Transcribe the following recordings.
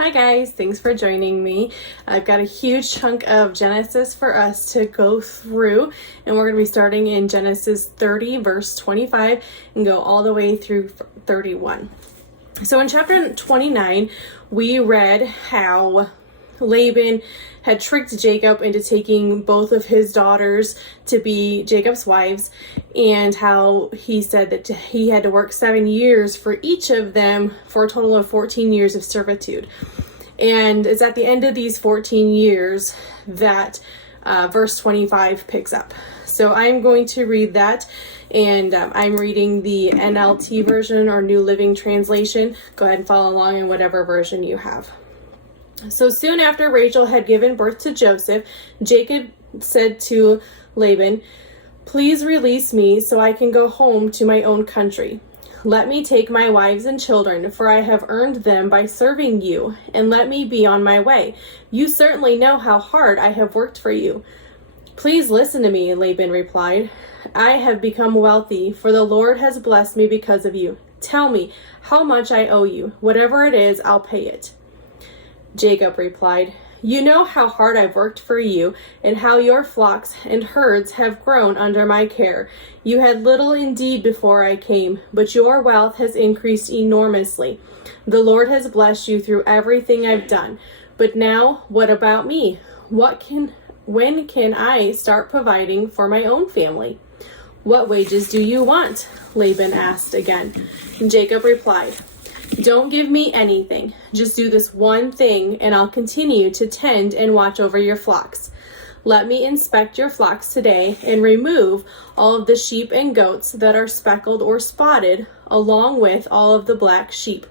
Hi guys, thanks for joining me. I've got a huge chunk of Genesis for us to go through, and we're going to be starting in Genesis 30 verse 25 and go all the way through 31. So in chapter 29, we read how Laban had tricked Jacob into taking both of his daughters to be Jacob's wives, and how he said that he had to work 7 years for each of them for a total of 14 years of servitude. And it's at the end of these 14 years that verse 25 picks up. So I'm going to read that, and I'm reading the NLT version or New Living Translation. Go ahead and follow along in whatever version you have. So soon after Rachel had given birth to Joseph, Jacob said to Laban, "Please release me so I can go home to my own country. Let me take my wives and children, for I have earned them by serving you, and let me be on my way. You certainly know how hard I have worked for you." "Please listen to me," Laban replied. "I have become wealthy, for the Lord has blessed me because of you. Tell me how much I owe you. Whatever it is, I'll pay it." Jacob replied, "You know how hard I've worked for you, and how your flocks and herds have grown under my care. You had little indeed before I came, but your wealth has increased enormously. The Lord has blessed you through everything I've done. But now, what about me? When can I start providing for my own family?" "What wages do you want?" Laban asked again. Jacob replied, "Don't give me anything. Just do this one thing, and I'll continue to tend and watch over your flocks. Let me inspect your flocks today and remove all of the sheep and goats that are speckled or spotted, along with all of the black sheep.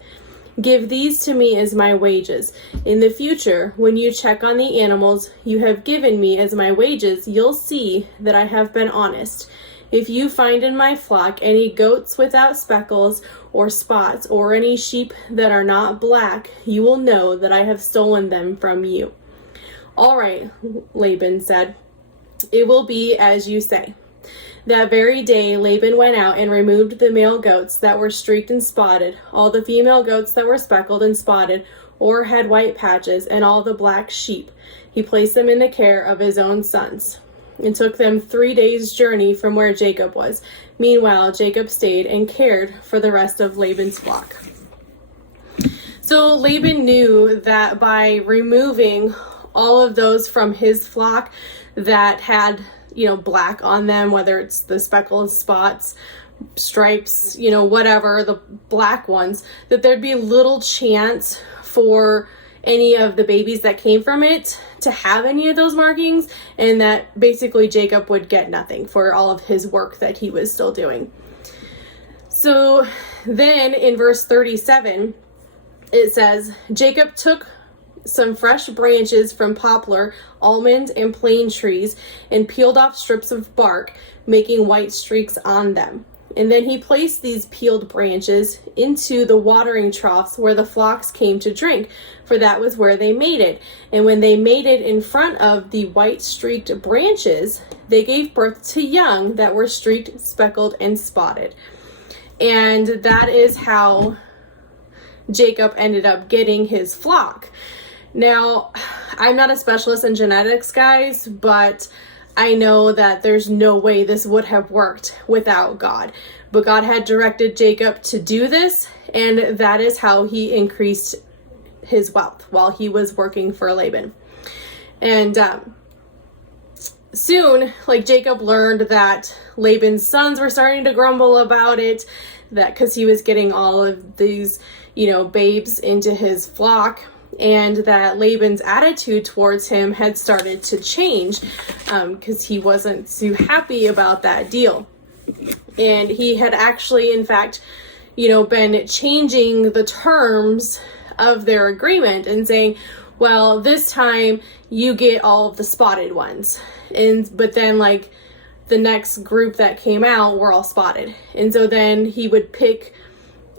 Give these to me as my wages. In the future, when you check on the animals you have given me as my wages, you'll see that I have been honest. If you find in my flock any goats without speckles or spots, or any sheep that are not black, you will know that I have stolen them from you." "All right," Laban said. "It will be as you say." That very day, Laban went out and removed the male goats that were streaked and spotted, all the female goats that were speckled and spotted or had white patches, and all the black sheep. He placed them in the care of his own sons. It took them 3 days' journey from where Jacob was. Meanwhile, Jacob stayed and cared for the rest of Laban's flock. So Laban knew that by removing all of those from his flock that had, black on them, whether it's the speckled spots, stripes, whatever, the black ones, that there'd be little chance for any of the babies that came from it to have any of those markings, and that basically Jacob would get nothing for all of his work that he was still doing. So then in verse 37, it says, Jacob took some fresh branches from poplar, almond, and plane trees and peeled off strips of bark, making white streaks on them. And then he placed these peeled branches into the watering troughs where the flocks came to drink, for that was where they mated. And when they mated in front of the white streaked branches, they gave birth to young that were streaked, speckled, and spotted. And that is how Jacob ended up getting his flock. Now, I'm not a specialist in genetics, guys, but I know that there's no way this would have worked without God. But God had directed Jacob to do this, and that is how he increased his wealth while he was working for Laban. And soon, Jacob learned that Laban's sons were starting to grumble about it, that because he was getting all of these, babes into his flock, and that Laban's attitude towards him had started to change because he wasn't too happy about that deal. And he had actually, in fact, been changing the terms of their agreement and saying, well, this time you get all of the spotted ones. But then the next group that came out were all spotted. And so then he would pick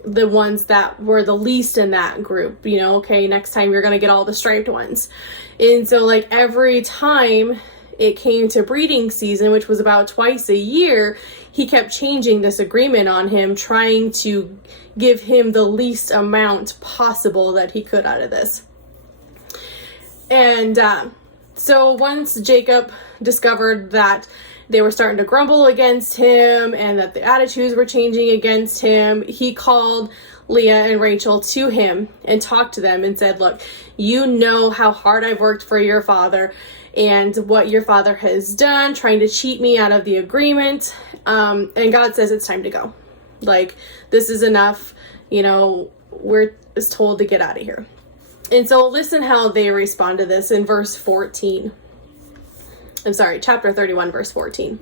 the ones that were the least in that group, okay, next time you're going to get all the striped ones. And so every time it came to breeding season, which was about twice a year, he kept changing this agreement on him, trying to give him the least amount possible that he could out of this. And so once Jacob discovered that they were starting to grumble against him and that the attitudes were changing against him, he called Leah and Rachel to him and talked to them and said, look, you know how hard I've worked for your father and what your father has done, trying to cheat me out of the agreement. And God says it's time to go. Like, this is enough. We're told to get out of here. And so listen how they respond to this in verse 14. I'm sorry, chapter 31, verse 14.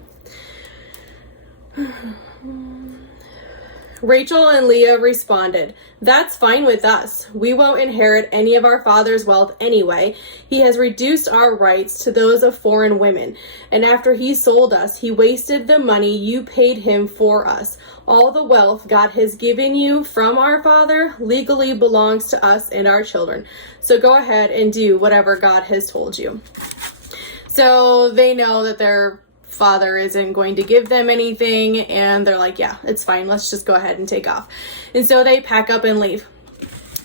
Rachel and Leah responded, "That's fine with us. We won't inherit any of our father's wealth anyway. He has reduced our rights to those of foreign women. And after he sold us, he wasted the money you paid him for us. All the wealth God has given you from our father legally belongs to us and our children. So go ahead and do whatever God has told you." So they know that their father isn't going to give them anything, and they're like, yeah, it's fine, let's just go ahead and take off. And so they pack up and leave.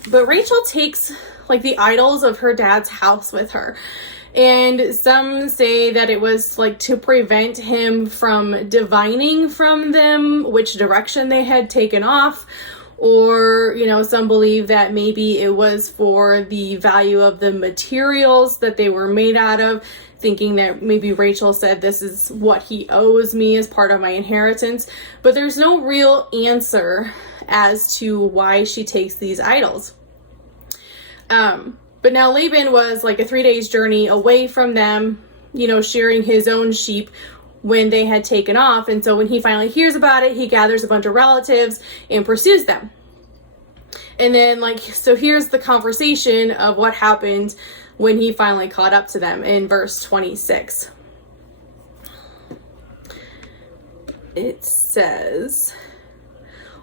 But Rachel takes like the idols of her dad's house with her, and some say that it was like to prevent him from divining from them which direction they had taken off, or some believe that maybe it was for the value of the materials that they were made out of, thinking that maybe Rachel said, this is what he owes me as part of my inheritance. But there's no real answer as to why she takes these idols. But now Laban was like a 3 days journey away from them, shearing his own sheep when they had taken off. And so when he finally hears about it, he gathers a bunch of relatives and pursues them. And then so here's the conversation of what happened when he finally caught up to them in verse 26. It says,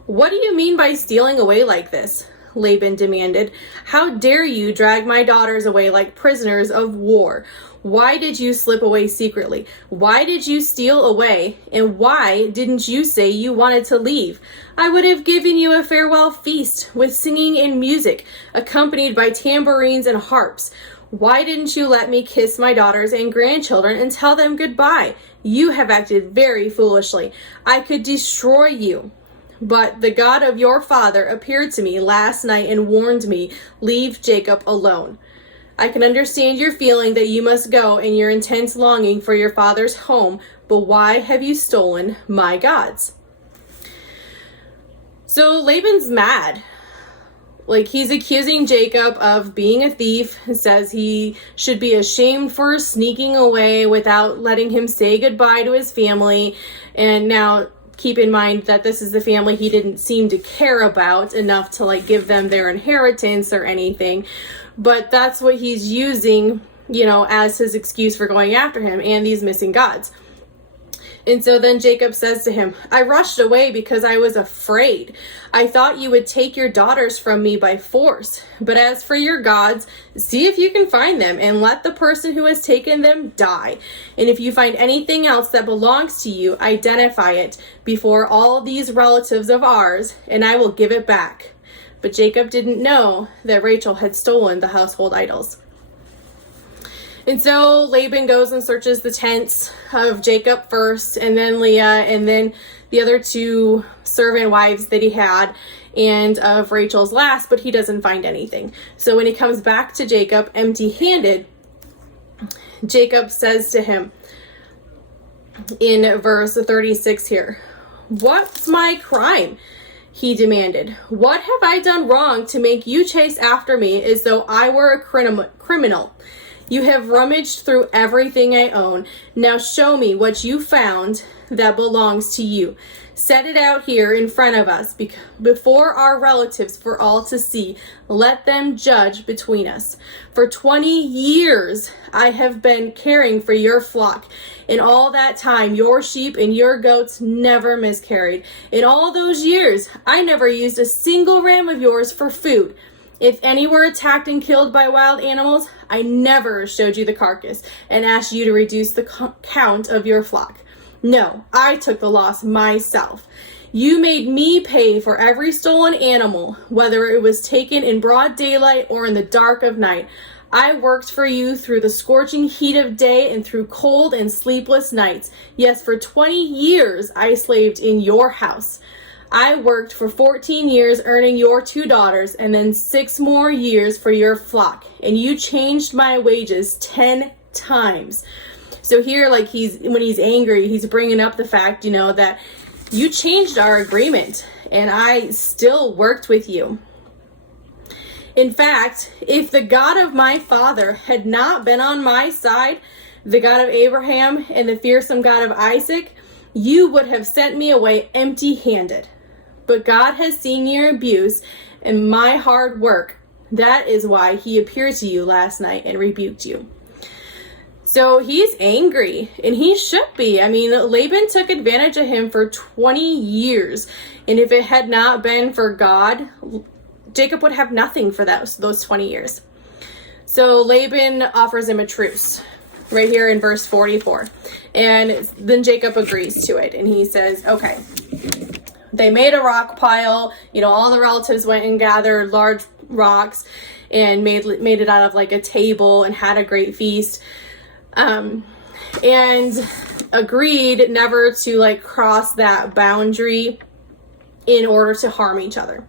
"What do you mean by stealing away like this?" Laban demanded. "How dare you drag my daughters away like prisoners of war? Why did you slip away secretly? Why did you steal away? And why didn't you say you wanted to leave? I would have given you a farewell feast with singing and music, accompanied by tambourines and harps. Why didn't you let me kiss my daughters and grandchildren and tell them goodbye? You have acted very foolishly. I could destroy you. But the God of your father appeared to me last night and warned me, leave Jacob alone. I can understand your feeling that you must go and your intense longing for your father's home, but why have you stolen my gods?" So Laban's mad. He's accusing Jacob of being a thief, says he should be ashamed for sneaking away without letting him say goodbye to his family. And now keep in mind that this is the family he didn't seem to care about enough to give them their inheritance or anything. But that's what he's using, as his excuse for going after him and these missing gods. And so then Jacob says to him, "I rushed away because I was afraid. I thought you would take your daughters from me by force. But as for your gods, see if you can find them and let the person who has taken them die. And if you find anything else that belongs to you, identify it before all these relatives of ours, and I will give it back." But Jacob didn't know that Rachel had stolen the household idols. And so Laban goes and searches the tents of Jacob first, and then Leah, and then the other two servant wives that he had, and of Rachel's last, but he doesn't find anything. So when he comes back to Jacob empty-handed, Jacob says to him in verse 36 here, "What's my crime?" he demanded. "What have I done wrong to make you chase after me as though I were a criminal? You have rummaged through everything I own. Now show me what you found that belongs to you. Set it out here in front of us before our relatives for all to see. Let them judge between us. For 20 years I have been caring for your flock. In all that time, your sheep and your goats never miscarried. In all those years, I never used a single ram of yours for food. If any were attacked and killed by wild animals, I never showed you the carcass and asked you to reduce the count of your flock. No, I took the loss myself. You made me pay for every stolen animal, whether it was taken in broad daylight or in the dark of night. I worked for you through the scorching heat of day and through cold and sleepless nights. Yes, for 20 years I slaved in your house. I worked for 14 years earning your 2 daughters and then 6 more years for your flock. And you changed my wages 10 times. So here, like when he's angry, he's bringing up the fact, that you changed our agreement and I still worked with you. In fact, if the God of my father had not been on my side, the God of Abraham and the fearsome God of Isaac, you would have sent me away empty-handed. But God has seen your abuse and my hard work. That is why he appeared to you last night and rebuked you. So he's angry, and he should be. I mean, Laban took advantage of him for 20 years. And if it had not been for God, Jacob would have nothing for those 20 years. So Laban offers him a truce right here in verse 44. And then Jacob agrees to it. And he says, okay, they made a rock pile. All the relatives went and gathered large rocks and made it out of like a table and had a great feast. And agreed never to like cross that boundary in order to harm each other.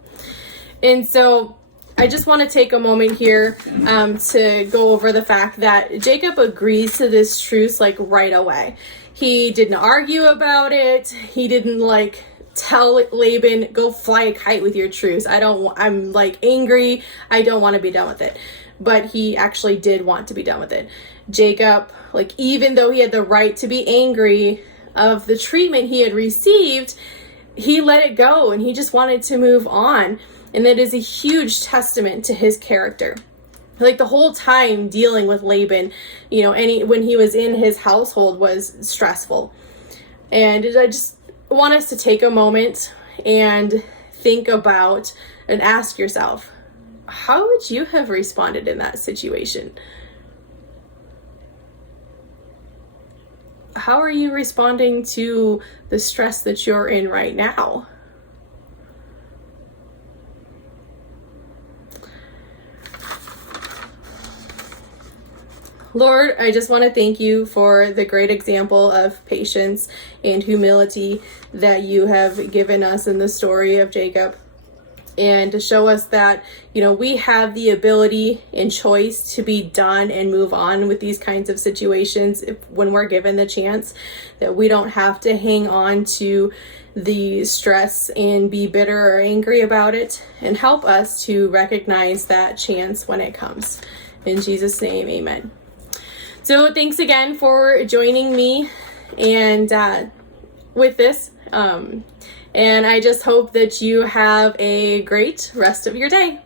And so I just want to take a moment here to go over the fact that Jacob agrees to this truce like right away. He didn't argue about it. He didn't like tell Laban, go fly a kite with your truce. I'm like angry. I don't want to be done with it. But he actually did want to be done with it. Jacob, like even though he had the right to be angry of the treatment he had received, he let it go and he just wanted to move on. And that is a huge testament to his character. Like the whole time dealing with Laban, when he was in his household was stressful. And I just want us to take a moment and think about and ask yourself, how would you have responded in that situation? How are you responding to the stress that you're in right now? Lord, I just want to thank you for the great example of patience and humility that you have given us in the story of Jacob. And to show us that, we have the ability and choice to be done and move on with these kinds of situations when we're given the chance, that we don't have to hang on to the stress and be bitter or angry about it, and help us to recognize that chance when it comes. In Jesus' name, amen. So thanks again for joining me and with this. And I just hope that you have a great rest of your day.